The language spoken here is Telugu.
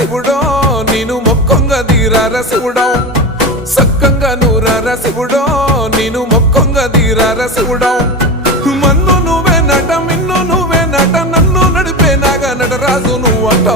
శివుడో నేను మొక్కొంగ దీరార శివుడో సక్కంగా నూరార శివుడో నేను మొక్కొంగ దీరార శివుడో మన్ను నువ్వే నట మిన్ను నువ్వే నట నన్ను నడిపే నాగ నటరాజు నువ్వంట